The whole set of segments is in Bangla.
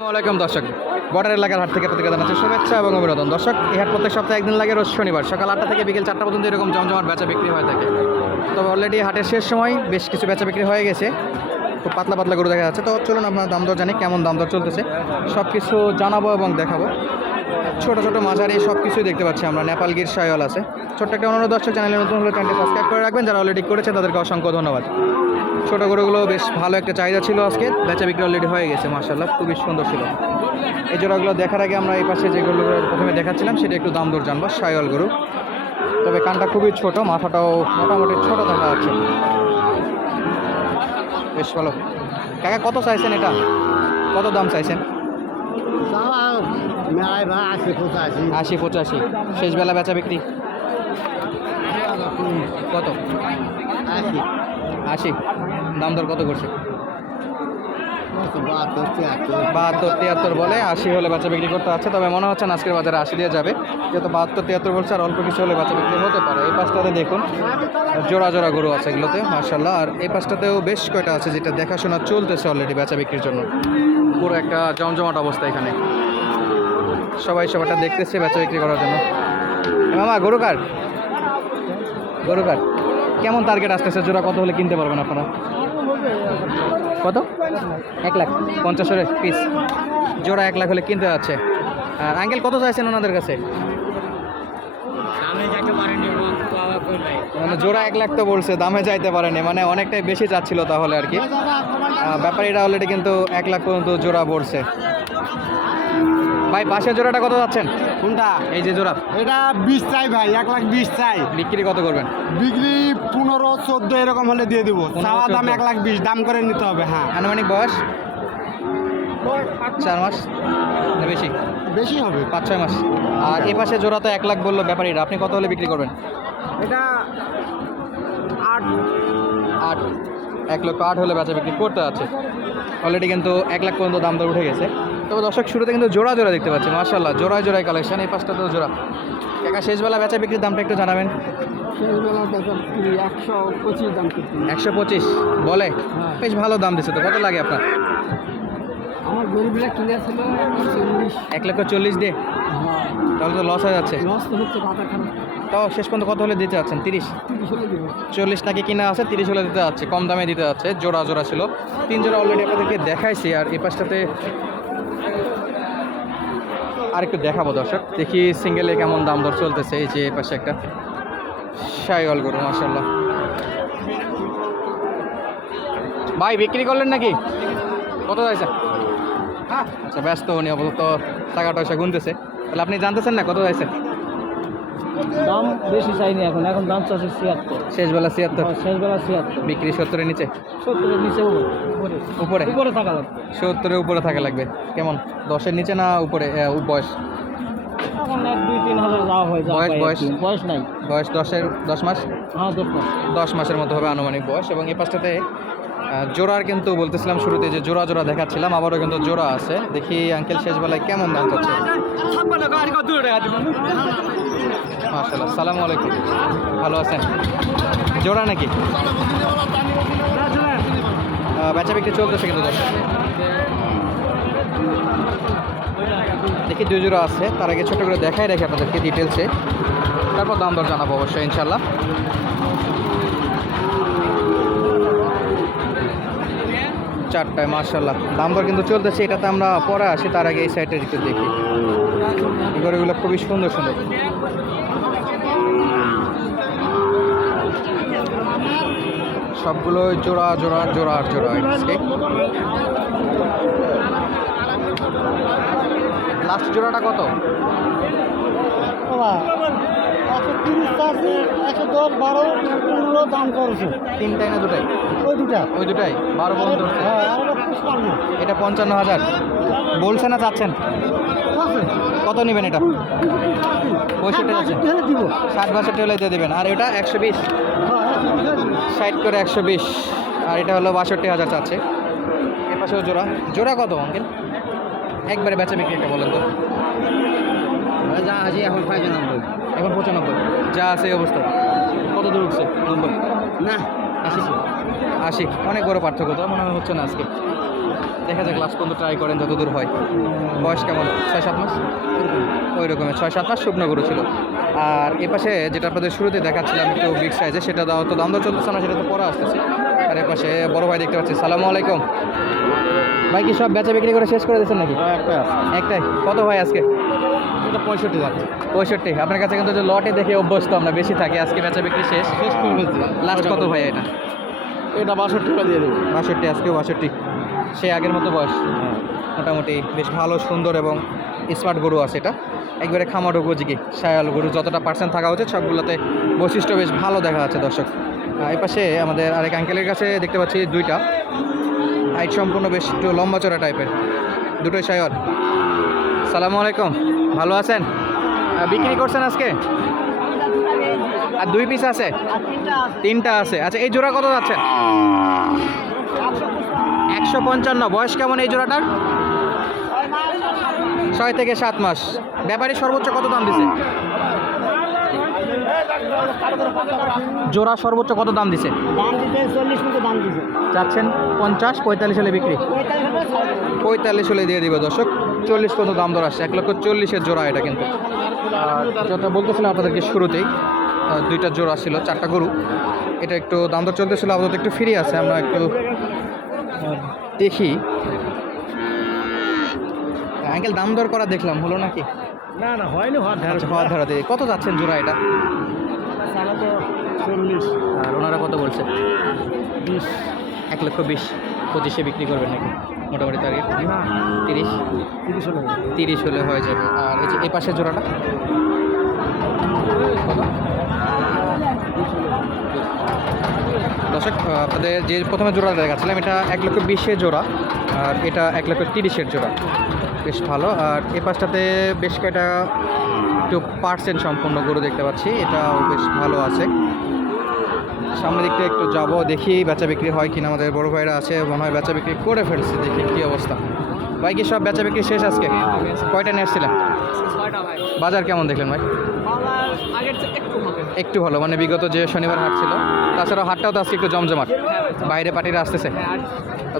আসসালামাইকুম দর্শক। বর্ডার এলাকার হাট থেকে প্রতিকে জানাচ্ছি শুভেচ্ছা এবং অভিনন্দন। দর্শক, এই হাট প্রত্যেক সপ্তাহে একদিন লাগে রোজ শনিবার। সকাল আটটা থেকে বিকেল চারটা পর্যন্ত এরকম জমজমাট বেচা বিক্রি হয়ে থাকে। তবে অলরেডি হাটের শেষ সময় বেশ কিছু বেচা বিক্রি হয়ে গেছে। খুব পাতলা পাতলা গরু দেখা যাচ্ছে। তো চলুন আপনার দাম দর জানি, কেমন দাম দর চলতেছে। সব কিছু জানাব এবং দেখাবো। ছোটো ছোটো মাঝারি সব কিছুই দেখতে পাচ্ছি আমরা। নেপাল গির সায়ল আছে। ছোট্ট একটা অনুরোধ দর্শক, চ্যানেলে নতুন হলে চ্যানেলটি সাবস্ক্রাইব করে রাখবেন। যারা অলরেডি করেছে তাদেরকে অসংখ্য ধন্যবাদ। ছোটো গরুগুলো বেশ ভালো একটা চাহিদা ছিল আজকে। বেচা বিক্রি অলরেডি হয়ে গেছে মার্শাল্লাহ খুবই সুন্দর ছিল। এই জোড়াগুলো দেখার আগে আমরা এই পাশে যে গরুগুলো প্রথমে দেখাচ্ছিলাম, সেটা একটু দাম দর জানব সায়ল গরু। তবে কানটা খুবই ছোট, মাথাটাও মোটামুটি ছোট দেখা যাচ্ছে বেশ ভালো। কাকা, কত চাইছেন এটা? কত দাম চাইছেন? আশি, পঁচাশি। শেষ বেলা বেচা বিক্রি? কত? আশি। দাম দর কত করছে? বাহাত্তর, তিয়াত্তর বলে আশি হলে বাচ্চা বিক্রি করতে আছে। তবে মনে হচ্ছে না আজকের বাজারে আশি দিয়ে যাবে। যেহেতু বাহাত্তর, তিয়াত্তর বলছে, আর অল্প কিছু হলে বাচ্চা বিক্রি হতে পারে। এই পাশটাতে দেখুন, জোড়া জোড়া গরু আছে এগুলোতে মার্শাল্লাহ আর এই পাশটাতেও বেশ কয়টা আছে যেটা দেখাশোনা চলতেছে অলরেডি বেচা বিক্রির জন্য। পুরো একটা জমজমাট অবস্থা এখানে। সবাই সবাইটা দেখতেছে বেচা বিক্রি করার জন্য। মামা, গরু কার? গরু কার? কেমন টার্গেট আসতেছে? জোড়া কত হলে কিনতে পারবেন আপনারা? কত? এক লাখ। পঞ্চাশ পিস জোড়া এক লাখ হলে কিনতে যাচ্ছে। আর আঙ্কেল কত চাইছেন ওনাদের কাছে? মানে জোড়া এক লাখ তো বলছে দামে চাইতে পারেনি। মানে অনেকটাই বেশি চাচ্ছিল তাহলে আর কি। ব্যাপারীরা অলরেডি কিন্তু এক লাখ পর্যন্ত জোড়া পড়ছে ভাই পাশের জোড়াটা কত যাচ্ছেন? কোনটা? এই যে জোড়া। এটা বিশ চাই ভাই এক লাখ বিশ চাই। বিক্রি কত করবেন? বিক্রি পনেরো চোদ্দ এরকম হলে দিয়ে দেবো। চাওয়া দাম এক লাখ বিশ দাম করে নিতে হবে হ্যাঁ। আনুমানিক বয়স? চার মাস? বেশি? বেশি হবে। পাঁচ ছয় মাস। আর এ পাশে জোড়া তো এক লাখ বলল ব্যাপারীরা। আপনি কত হলে বিক্রি করবেন? এটা আট। আট। এক লক্ষ আট হলে বেচা বিক্রি করতে আছে। অলরেডি কিন্তু এক লাখ পর্যন্ত দাম দর উঠে গেছে। তবে দর্শক শুরুতে কিন্তু জোড়া জোড়া দেখতে পাচ্ছি মার্শাল্লাহ জোড়ায় জোড়ায় কালেকশন এই পাঁচটা তো জোড়া। একা শেষবেলা বেচা বিক্রির দামটা একটু জানাবেন। একশো পঁচিশ বলে? হ্যাঁ। বেশ ভালো দাম দিচ্ছে তো কত লাগে আপনার? আমার গরুগুলা এক লক্ষ চল্লিশ দিয়ে? তাহলে তো লস হয়ে যাচ্ছে। লস তো হচ্ছে তাও শেষ পর্যন্ত কত হলে দিতে যাচ্ছেন? তিরিশ? চল্লিশ নাকি কিনা আছে তিরিশ হলে দিতে যাচ্ছে কম দামে দিতে যাচ্ছে জোড়া জোড়া ছিল। তিন জোড়া অলরেডি আপনাদেরকে দেখাইছি আর এই পাশটাতে আর একটু দেখাবো দর্শক। দেখি সিঙ্গেলে কেমন দাম দর চলতেছে এই যে পাশে একটা শাইগল গরু মাসাল্লাহ ভাই, বিক্রি করলেন নাকি? কত চাইছে? আচ্ছা ব্যস্ত উনি আপাতত টাকা পয়সা গুনতেছে। তাহলে আপনি জানতেছেন না কত চাইছে? দাম বেশি চাইনি এখন এখন দাম চাচ্ছে ছিয়াত্তর। শেষবেলা ছিয়াত্তর? শেষবেলা ছিয়াত্তর। বিক্রি সত্তরের নিচে? সত্তরের নিচে উপরে। উপরে? থাকা লাগবে সত্তরের উপরে থাকা লাগবে। কেমন? দশের নিচে না উপরে বয়স? এখন এক দুই তিন হাজার যাওয়া হয় বয়স, বয়স? বয়স নাই। বয়স দশের দশ মাস? হ্যাঁ দশ মাস। দশ মাসের মতো হবে আনুমানিক বয়স এবং এই পাশটাতে জোড়ার কিন্তু বলতেছিলাম শুরুতে যে জোড়া জোড়া দেখাচ্ছিলাম, আবারও কিন্তু জোড়া আছে। দেখি আঙ্কেল শেষ বেলায় কেমন দাম হচ্ছে মাশাল্লাহ সালামু আলাইকুম। ভালো আছেন? জোড়া নাকি? বেচা বিক্রি চলতেছে কিন্তু দেখি দুই জোড়া আছে, তার আগে ছোটো করে দেখাই রাখি আপনাদেরকে ডিটেলসে তারপর দাম দর জানাব অবশ্যই ইনশাল্লাহ চারটায় মার্শাল্লাহ দাম দর কিন্তু চলতেছে, এটাতে আমরা পরে আসি, তার আগে এই সাইডে একটু দেখি। এই গরুগুলো খুবই সুন্দর সুন্দর। সবগুলো জোড়া জোড়া জোড়া আর জোড়া লাস্ট জোড়াটা কত? একশো তিরিশ আছে একশো দশ বারো পনেরো দাম করছে। তিনটাই না দুটাই? ওই দুটা ওই দুটাই? বারো পর্যন্ত হ্যাঁ আর পুষ্পান্ন এটা পঞ্চান্ন হাজার। বলছে না চাচ্ছেন? কত নেবেন এটা? পঁয়ষট্টি দিব। ষাট বাষট্টি হলে দিয়ে দেবেন। আর এটা একশো বিশ। হ্যাঁ। ষাট করে একশো বিশ। আর এটা হলো বাষট্টি হাজার চাচ্ছে। এ পাশেও জোড়া। জোড়া কত অঙ্কেল একবারে বেচা বিক্রি একটা বলেন তো। যা আছে এখন পঁচানব্বই এখন পঁচানব্বই। যা আছে এই অবস্থা। কত দূর উঠছে? নব্বই। না। আশি। আশি। অনেক বড় পার্থক্য তো মনে হয় হচ্ছে না আজকে। দেখা যাক লাস্ট পর্যন্ত ট্রাই করেন যত দূর হয়। বয়স কেমন? ছয় সাত মাস? ওই রকমের। ছয় সাত মাস শুকনো গরু ছিল। আর এ পাশে যেটা আপনাদের শুরুতে দেখাচ্ছিলাম একটু বিগ সাইজে সেটা দাও তো দাম দর চলতেছে না সেটা তো পরে আসতেছে। আর এ পাশে বড় ভাই দেখতে পাচ্ছি। সালামু আলাইকুম। ভাই কি সব বেচা বিক্রি করে শেষ করে দিয়েছেন নাকি? একটা একটাই। কত ভাই আজকে? এটা পঁয়ষট্টি যাচ্ছে। পঁয়ষট্টি। আপনার কাছে কিন্তু যে লটে দেখে অভ্যস্ত আমরা বেশি থাকি আজকে বেচা বিক্রি শেষ। শেষ লাস্ট কত ভাই এটা? এটা বাষট্টি দিয়ে দেবো। বাষট্টি আজকেও বাষট্টি। সে আগের মতো বয়স। মোটামুটি বেশ ভালো সুন্দর এবং স্মার্ট গরু আছে এটা। একবারে খামার উপযোগী সায়াল গরু যতটা পার্সেন্ট থাকা উচিত সবগুলোতে বৈশিষ্ট্য বেশ ভালো দেখা যাচ্ছে দর্শক। এই পাশে আমাদের আরেক আঙ্কেলের কাছে দেখতে পাচ্ছি দুইটা। হাইট সম্পূর্ণ বেশ একটু লম্বা চড়া টাইপের দুটোই সায়র সালামু আলাইকুম। ভালো আছেন? বিক্রি করছেন আজকে? আর দুই পিস আছে? তিনটা আছে। আচ্ছা এই জোড়া কত যাচ্ছে? একশো পঞ্চান্ন। বয়স কেমন এই জোড়াটার? ছয় থেকে সাত মাস। ব্যাপারী সর্বোচ্চ কত দাম দিছে? জোড়া সর্বোচ্চ কত দাম দিছে? চাচ্ছেন পঞ্চাশ, পঁয়তাল্লিশ হলে বিক্রি। পঁয়তাল্লিশ হলে দিয়ে দিবে দর্শক। চল্লিশ কত দাম দর আসছে? এক লক্ষ চল্লিশের জোড়া এটা কিন্তু। আর যেটা বলতেছিলাম আপনাদেরকে শুরুতেই দুইটা জোড়া ছিল চারটা গরু। এটা একটু দাম দর চলতেছিল আপাতত একটু ফিরে আছে আমরা একটু দেখি। আঙ্কেল দাম দর করা দেখলাম হলো নাকি? না না হয়নি হওয়ার আচ্ছা ধারাতে কত যাচ্ছেন জোড়া এটা? চল্লিশ। আর ওনারা কত বলছে? বিশ। এক লক্ষ বিশ। পঁচিশে বিক্রি করবেন নাকি? মোটামুটি না তিরিশ। তিরিশ হলে তিরিশ হলে হয়ে যাবে। আর এই যে এই পাশের জোড়াটা? দর্শক আপনাদের যে প্রথমে জোড়া দেখাচ্ছিলাম এটা এক লক্ষ বিশের জোড়া আর এটা এক লক্ষ তিরিশের জোড়া। বেশ ভালো। আর এই পাশটাতে বেশ কয়েকটা একটু পার্সেন্ট সম্পূর্ণ গরু দেখতে পাচ্ছি। এটাও বেশ ভালো আছে। সামনের দিকটা একটু যাব দেখি বেচা বিক্রি হয় কিনা আমাদের বড় ভাইরা আছে মনে হয় বেচা বিক্রি করে ফেলছে দেখি কী অবস্থা। ভাই কি সব বেচা বিক্রি শেষ আজকে? কয়টা নিয়ে এসেছিলেন বাজার কেমন দেখলেন ভাই? একটু ভালো। মানে বিগত যে শনিবার হাট ছিল তাছাড়া হাটটাও তো আজকে একটু জমজমাট। বাইরে পার্টিরা আসতেছে।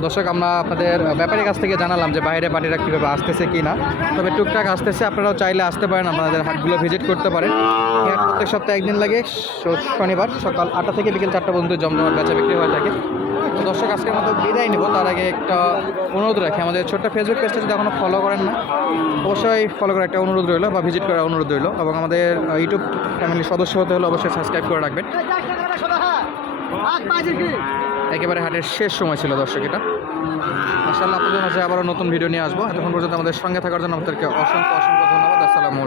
দর্শক, আমরা আপনাদের ব্যাপারীর কাছ থেকে জানালাম যে বাইরে পার্টিরা কীভাবে আসতেছে কি না। তবে টুকটাক আসতেছে, আপনারাও চাইলে আসতে পারেন, আপনাদের হাটগুলো ভিজিট করতে পারেন। হাট প্রত্যেক সপ্তাহে একদিন লাগে শনিবার সকাল আটটা থেকে বিকেল চারটা পর্যন্ত জমজমাট বেচা বিক্রি হয়ে থাকে। দর্শক আজকের মতো বিদায় নেব। তার আগে একটা অনুরোধ রাখি। আমাদের ছোট্ট ফেসবুক পেজটা যদি এখনও ফলো করেন না, অবশ্যই ফলো করার একটা অনুরোধ রইল বা ভিজিট করার অনুরোধ রইল এবং আমাদের ইউটিউব ফ্যামিলির সদস্য হতে হলে অবশ্যই সাবস্ক্রাইব করে রাখবেন। একেবারে হাটের শেষ সময় ছিল দর্শক এটা। মাসাল্লাহ আপনাদের মাঝে আবারও নতুন ভিডিও নিয়ে আসব। এতক্ষণ পর্যন্ত আমাদের সঙ্গে থাকার জন্য আপনাদেরকে অসংখ্য অসংখ্য ধন্যবাদ। আসসালামু